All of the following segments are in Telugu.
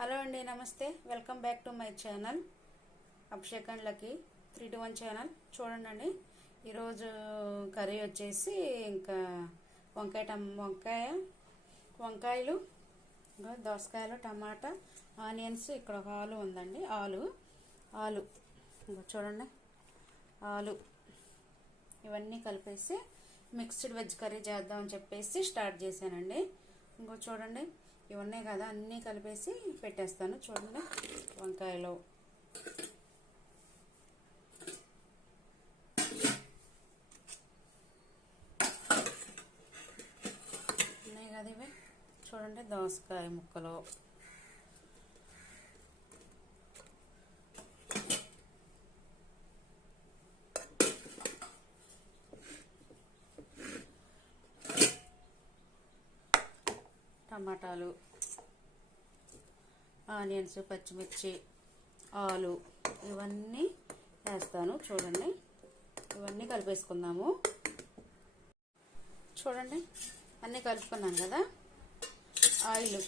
హలో అండి నమస్తే. Welcome back to my channel. Abhishek and lucky three two one channel. చూడండి అండి ఈరోజు కర్రీ వచ్చేసి ఇంకా వంకాయ టమ్ వంకాయ వంకాయలు దోసకాయలు టమాటా ఆనియన్స్ ఇక్కడ ఒక ఆలు ఉందండి. ఆలు ఆలు. చూడండి. ఆలు. ఇవన్నీ కలిపేసి మిక్స్డ్ వెజ్ కర్రీ చేద్దామని చెప్పేసి స్టార్ట్ చేశానండి. ఇంకో చూడండి. ఇవి ఉన్నాయి కదా అన్నీ కలిపేసి పెట్టేస్తాను. చూడండి వంకాయలు. ఉన్నాయి కదా ఇవి? చూడండి దోసకాయ ముక్కలు. టమాటాలు ఆనియన్స్ పచ్చిమిర్చి ఆలు ఇవన్నీ వేస్తాను. చూడండి. ఇవన్నీ కలిపేసుకుందాము. చూడండి. అన్నీ కలుపుకున్నాను కదా. ఆయిల్.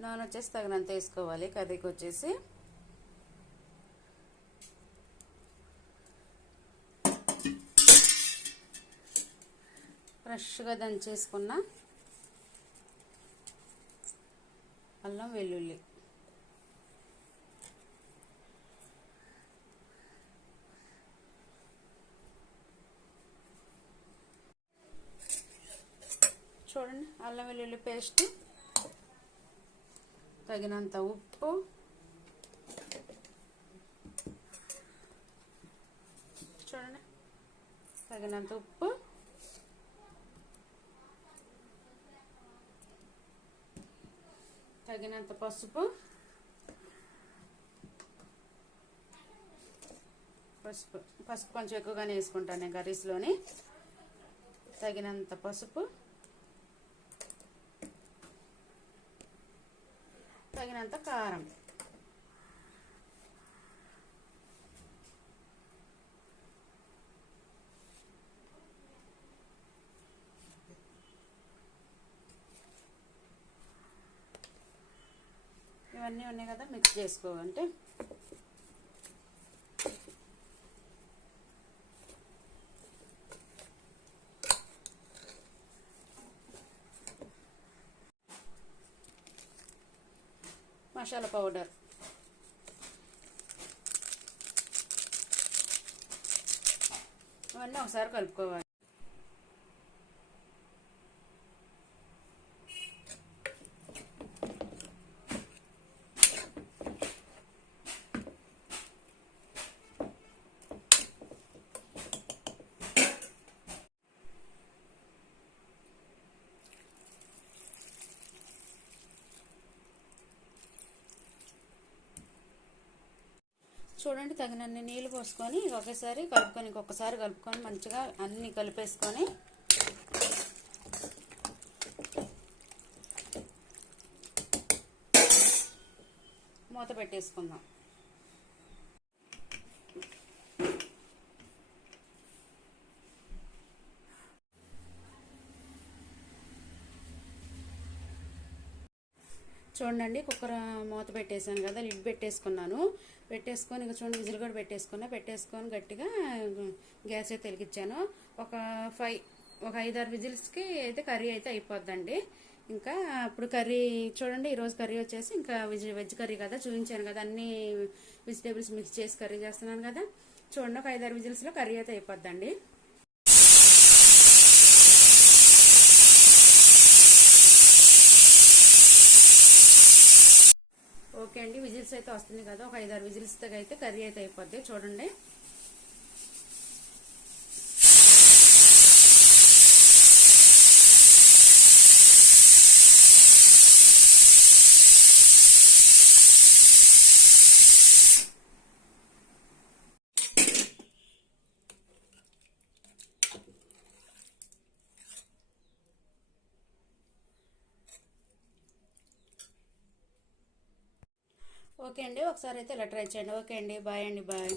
నూనె వచ్చేసి తగినంత వేసుకోవాలి. కర్రీకి వచ్చేసి ఫ్రెష్గా దంచేసుకున్న అల్లం వెల్లుల్లి. చూడండి అల్లం వెల్లుల్లి పేస్ట్ తగినంత ఉప్పు చూడండి తగినంత ఉప్పు తగినంత పసుపు. పసుపు పసుపు కొంచెం ఎక్కువగానే వేసుకుంటాను నేను కర్రీస్లోని. తగినంత పసుపు. తగినంత కారం. అవన్నీ ఉన్నాయి కదా మిక్స్ చేసుకోవాలంటే మసాలా పౌడర్. ఇవన్నీ ఒకసారి కలుపుకోవాలి. చూడండి తగినన్ని నీళ్ళు పోసుకొని ఒకేసారి కలుపుకొని ఇంకొకసారి కలుపుకొని మంచిగా అన్నీ కలిపేసుకొని. మూత పెట్టేసుకుందాం. చూడండి కుక్కర్ మూత పెట్టేశాను కదా లిడ్ పెట్టేసుకున్నాను. పెట్టేసుకొని ఇక చూడండి విజిల్ కూడా పెట్టేసుకున్నా. పెట్టేసుకొని గట్టిగా గ్యాస్ అయితే వెలిగించాను. ఒక ఫైవ్ ఒక ఐదారు విజిల్స్కి అయితే కర్రీ అయితే అయిపోద్దండి. ఇంకా అప్పుడు కర్రీ చూడండి ఈరోజు కర్రీ వచ్చేసి ఇంకా వెజ్ వెజ్ కర్రీ కదా చూపించాను కదా అన్ని వెజిటేబుల్స్ మిక్స్ చేసి కర్రీ చేస్తున్నాను కదా. చూడండి ఒక ఐదారు విజిల్స్లో కర్రీ అయితే అయిపోద్దండి. ఓకే అండి విజిల్స్ అయితే వస్తుంది కదా ఒక ఐదారు విజిల్స్తో అయితే కర్రీ అయితే అయిపోద్ది. చూడండి. ఓకే అండి ఒకసారి అయితే ఇలా ట్రై చేయండి. ఓకే అండి బాయ్ అండి బాయ్.